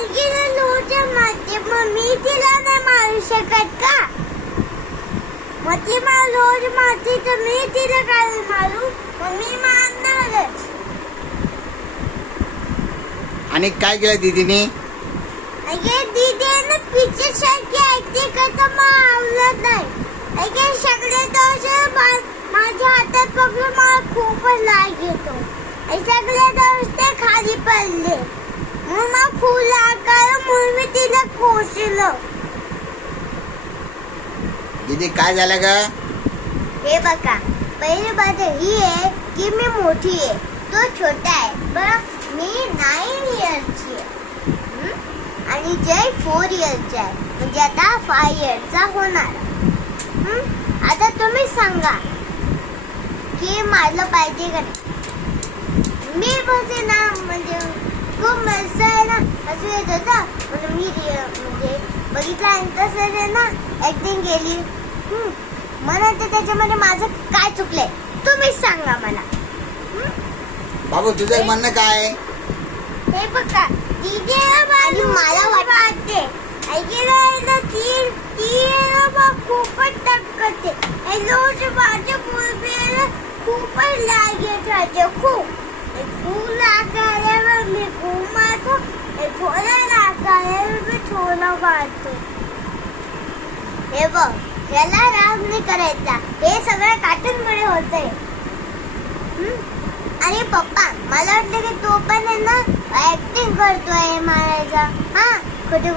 ऐकीला लोच्या मारते मग मी तिला नाही मारू शकत का? मग ती मला रोज मारते तर मी तिला काय मारू? मग मी मारणारच. आणि काय केलं दीदीने? अगे दीदीने पिक्चर सारखी ऍक्टिंग करता मला आवडत नाही. अगे सगळे दोष माझ्या हातात पकडून मला खूपच लाग येतो. सगळे दोष ते खाली पडले म्हणून मला खूप लाग आला म्हणून मी तिला कोसलो. दीदी काय झालं ग? हे बघा, पहिली बात ही आहे की मी मोठी आहे, तो छोटा आहे. बरं, मी 9 इयर्सची आहे आणि जय 4 इयर्सचा आहे, म्हणजे आता 5 इयर्सचा होणार. आता तुम्ही सांगा की मारलं पाहिजे का नाही? मी बसे ना म्हणजे खूप मस्त आहे ना, असं येत होतं म्हणून मी म्हणजे बघितलं आणि तसं ना ऍक्टिंग केली. म्हणून तर त्याच्यामध्ये माझं काय चुकलंय तुम्हीच सांगा मला. बाबू तुझं म्हणणं काय? हे बघा दीदीला आणि मला वाटते ऐकलं ती खूपच टक्करते. रोज माझ्या मुलगीला खूपच लाग येत राहते. खूप लाग आल्यावर मी खूप मारतो, थोडा लाग आल्यावर मी थोडा मारतो. हे बघ, याला राग नाही करायचा, हे सगळं कार्टूनमुळे होतंय. आणि पप्पा मला वाटलं की तो पण आहे ना ऍक्टिंग करतोय मारायचा. हा खोटं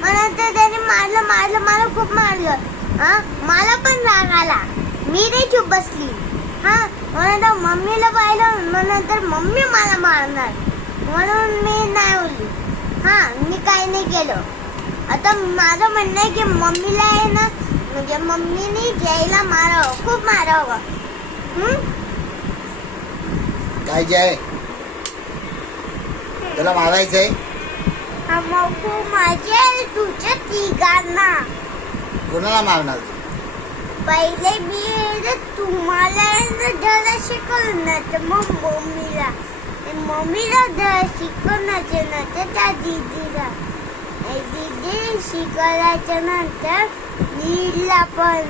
म्हणून तर त्याने मारलं मला खूप मारलं. मला पण राग आला, मी नाही चुप बसली. म्हणून तर मम्मीला पाहिलं म्हणून तर मम्मी मला मारणार म्हणून मी नाही बोलली. मी काही नाही केलं. आता माझं म्हणणं आहे की मम्मीला आहे ना म्हणजे मम्मीने जयला मारावं, खूप मारावं. काय जय तुला मारायचंय? मग खूप मजा आहे तुझ्या तिघांना. कोणाला मारणार तू? पहिले मी तुम्हाला धडा शिकवणार तर मग मम्मीला धडा शिकवण्याच्या नंतर त्या दीदीला दीदी शिकवल्याच्या नंतर नीलला पण.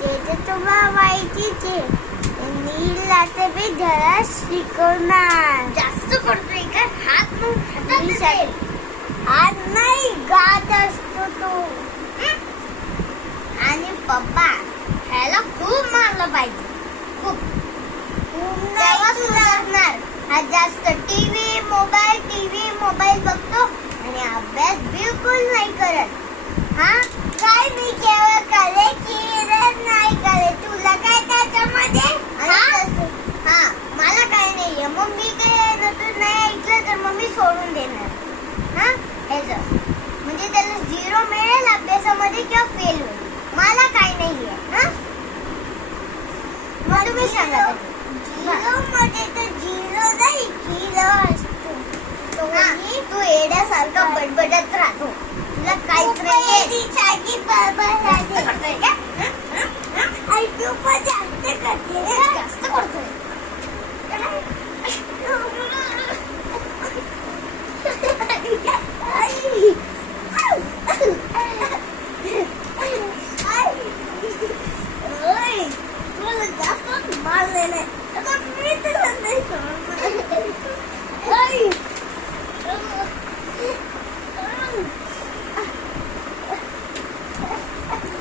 ते तर तुम्हाला माहितीच आहे. नीलला तर मी धडा शिकवणार. जास्त करतोय का? हात नाही गात असतो तो. आणि पप्पा ह्याला खूप मारलं पाहिजे, खूप तेव्हा सुधारणार. हा जास्त टीव्ही मोबाईल बघतो आणि अभ्यास बिलकुल नाही करत. काय मी केवळ करे की नाही करे, तुला काय त्याच्यामध्ये? मला काय नाहीये. मग मी काय नाही ऐकलं तर मग मी सोडून देणार. म्हणजे त्याला 0 मिळेल अभ्यासामध्ये किंवा फेल होईल. मला काय नाहीये. मग तुम्ही सांगा. 0 मध्ये तर 0 नाही, 0 असतो. तू येड्यासारखा बडबडत राहतो, तुला काहीच नाही. जास्त करतोय. जास्त मारलेलं आहे. आता मी तुला नाही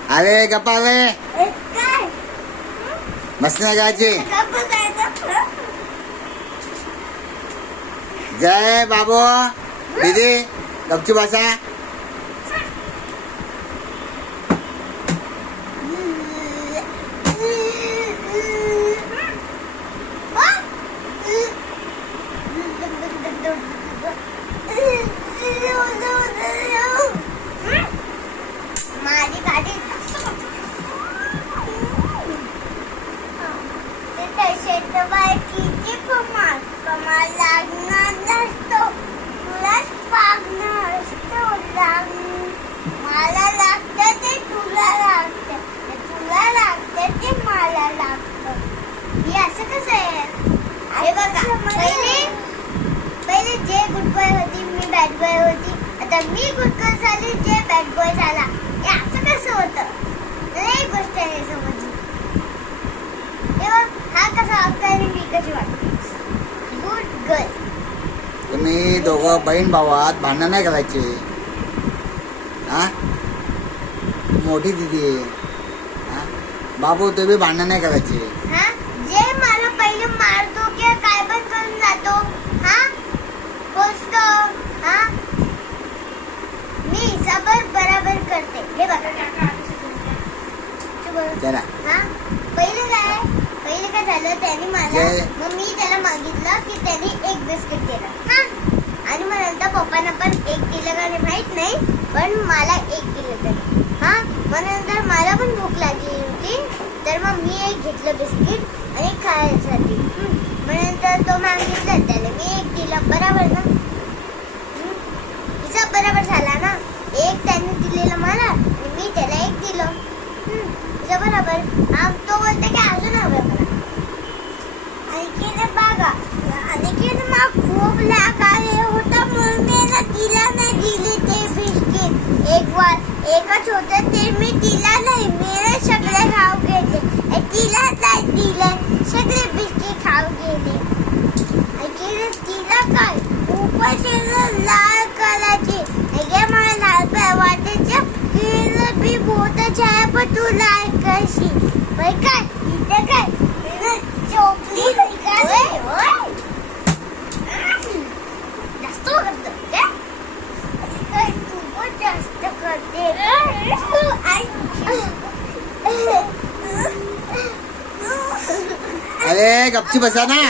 अरे गप्पा रे, काय मस्त नाही गायची. बघायचं. जय बाबू दीदी गपचूप बसा. माझी गाडी किती कमाल लागणार नसतो, तुलाच पागणार असतो. बॅड बॉय होती, आता मी गुड गर्ल झाली, जे बॅड बॉय झाला. हे असं कसं होतं? मला एक गोष्ट नाही समजली. तेव्हा हा कसा वागतो आणि मी कशी वागते? Good girl. तुम्ही दोघं बहीण भावात भांडण नाही करायचे. हा मोठी दिदी आहे. हा? बाबू तुम्ही भांडण नाही करायचे. हा, जे मला पहिले मारतो किंवा काय पण करून जातो, हा पोचतो, हा मी सबर बराबर करते. हे बघा जरा हा, पहिले काय झालं, त्याने मला, जय. मग मी त्याला मागितलं की त्याने एक बिस्किट दिलं, हा, आणि मग नंतर पप्पांना पण एक दिलं का नाही माहित नाही, पण मला एक दिलं त्याने, हा. मग नंतर मला पण भूक लागली होती, तर मग मी एक घेतलं बिस्किट आणि खायसाठी. मग नंतर तो मागितलं, त्याला मी एक दिलं, बरोबर ना? हिसाब बरोबर झाला ना? एक त्याने दिलेलं मला आणि मी त्याला एक दिलं. बरोबर. तो बोलते की अजून हवं मला. आणखीन बघा, आणखीन मग खूप लाग आले होता म्हणून मी ना तिला नाही दिली ते बिस्किट. एकच होतं ते मी तिला नाही, मी सगळे खाऊ गेले, तिला नाही दिलं, सगळे बिस्किट खाऊ गेले. आणखीन तिला काय ऊपर लाल करायची, मला लाल वाटायचं भी बहुत अच्छा है, पर तू लाल कशी भाई काय इथे काय चोपली जास्त करतो काय तू पण जास्त करते. अरे गपची बसा ना.